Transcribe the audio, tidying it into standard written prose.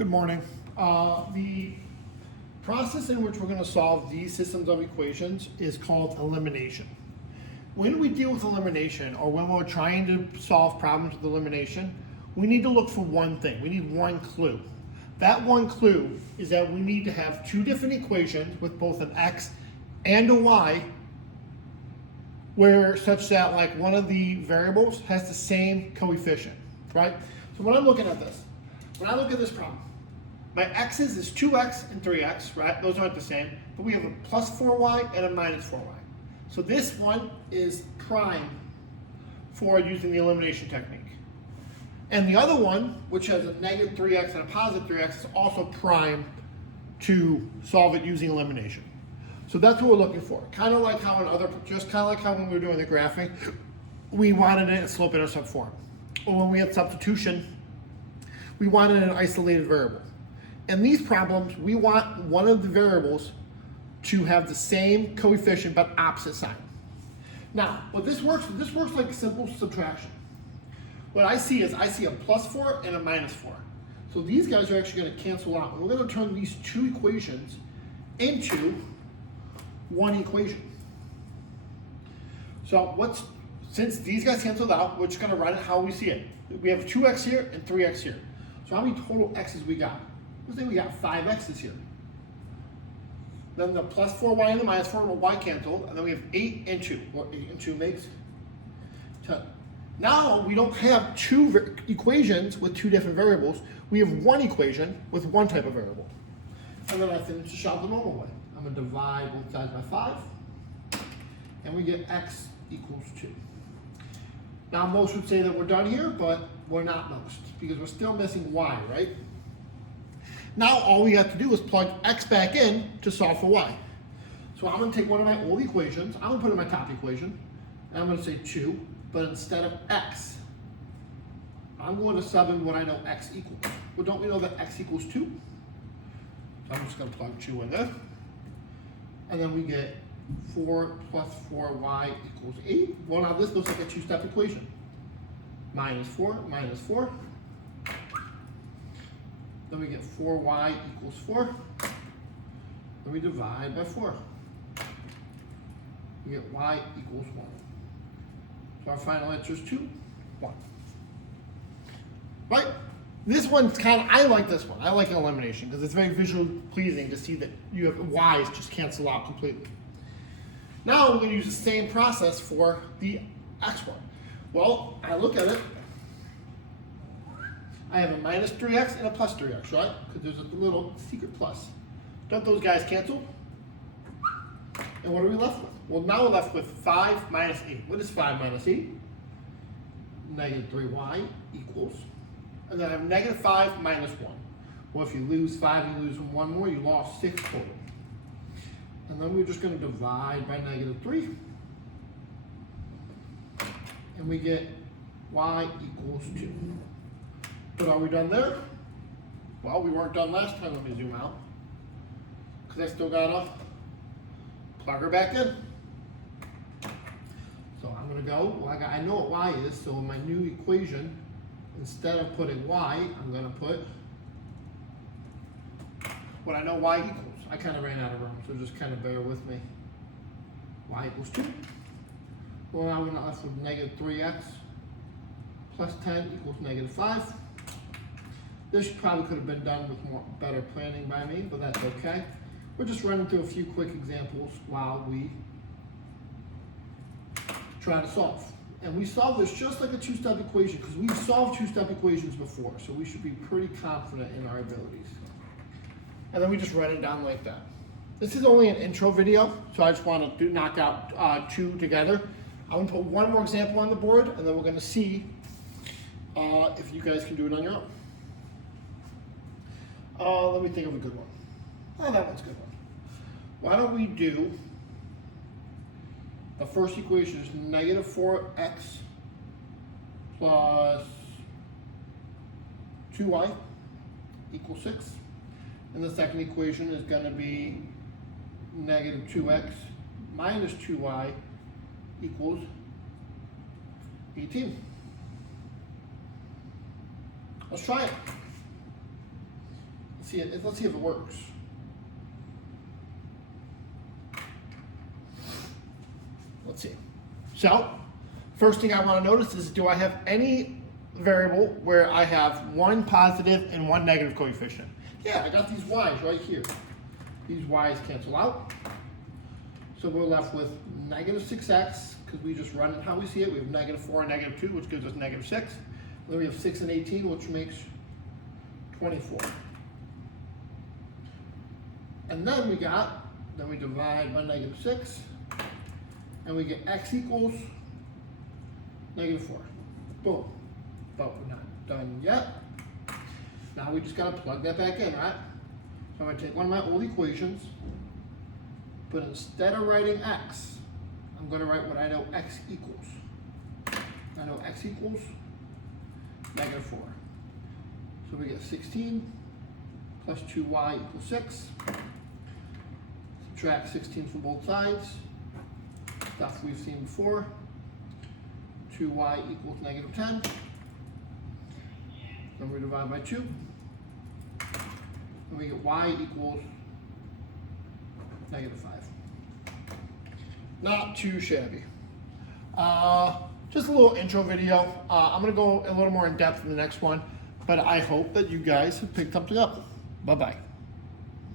Good morning. The process in which we're going to solve these systems of equations is called elimination. When we deal with elimination, or when we're trying to solve problems with elimination, we need to look for one thing. We need one clue. That one clue is that we need to have two different equations with both an x and a y, where such that like one of the variables has the same coefficient, right? So when I'm looking at this, when I look at this problem, my x's is 2x and 3x, right? Those aren't the same, but we have a plus 4y and a minus 4y. So this one is prime for using the elimination technique. And the other one, which has a negative 3x and a positive 3x, is also prime to solve it using elimination. So that's what we're looking for. Kind of like how when we were doing the graphing, we wanted it in slope-intercept form. Or when we had substitution, we wanted an isolated variable. In these problems, we want one of the variables to have the same coefficient but opposite sign. Now, this works like simple subtraction. What I see is a plus 4 and a minus 4. So these guys are actually going to cancel out. And we're going to turn these two equations into one equation. So since these guys canceled out, we're just going to write it how we see it. We have 2x here and 3x here. So how many total x's we got? Let's say we got 5 x's here. Then the plus 4y and the minus 4 and y canceled, and then we have 8 and 2. What 8 and 2 makes? 10. Now we don't have two equations with two different variables. We have one equation with one type of variable. And then I finish the shot the normal way. I'm going to divide both sides by 5, and we get x equals 2. Now most would say that we're done here, but we're not most, because we're still missing y, right? Now all we have to do is plug x back in to solve for y. So I'm going to take one of my old equations, I'm going to put it in my top equation, and I'm going to say 2, but instead of x, I'm going to sub in what I know x equals. Well, don't we know that x equals 2? So I'm just going to plug 2 in there. And then we get 4 plus 4y equals 8. Well, now this looks like a two-step equation. Minus 4, minus 4. Then we get 4y equals 4. Then we divide by 4. We get y equals 1. So our final answer is 2, 1. Right? This one's I like this one. I like elimination because it's very visually pleasing to see that you have y's just cancel out completely. Now we're going to use the same process for the x one. Well, I look at it. I have a minus 3x and a plus 3x, right? Because there's a little secret plus. Don't those guys cancel? And what are we left with? Well, now we're left with 5 minus 8. What is 5 minus 8? Negative 3y equals. And then I have negative 5 minus 1. Well, if you lose 5, you lose 1 more, you lost 6 total. And then we're just going to divide by negative 3. And we get y equals 2. But are we done there? Well, we weren't done last time. Let me zoom out. Because I still got to plug her back in. So I'm going to go, I know what y is, so in my new equation, instead of putting y, I'm going to put what I know y equals. I kind of ran out of room, so just kind of bear with me. Y equals 2. Well, now we're left with negative 3x plus 10 equals negative 5. This probably could have been done with better planning by me, but that's okay. We're just running through a few quick examples while we try to solve. And we solve this just like a two-step equation because we've solved two-step equations before, so we should be pretty confident in our abilities. And then we just write it down like that. This is only an intro video, so I just want to knock out 2 together. I'm going to put one more example on the board, and then we're going to see if you guys can do it on your own. Let me think of a good one. Oh, that one's a good one. Why don't we do the first equation is negative 4x plus 2y equals 6. And the second equation is going to be negative 2x minus 2y equals 18. Let's try it. see it. Let's see if it works. Let's see. So, first thing I want to notice is, do I have any variable where I have one positive and one negative coefficient? Yeah, I got these y's right here. These y's cancel out. So we're left with negative 6x, because we just run it how we see it. We have negative 4 and negative 2, which gives us negative 6. And then we have 6 and 18, which makes 24. And then we divide by negative 6, and we get x equals negative 4. Boom. But we're not done yet. Now we just gotta plug that back in, right? So I'm gonna take one of my old equations, but instead of writing x, I'm gonna write what I know x equals. I know x equals negative 4. So we get 16 plus 2y equals 6. Subtract 16 from both sides. Stuff we've seen before. 2y equals negative 10. Then we divide by 2. And we get y equals negative 5. Not too shabby. Just a little intro video. I'm going to go a little more in depth in the next one, but I hope that you guys have picked something up. Bye-bye.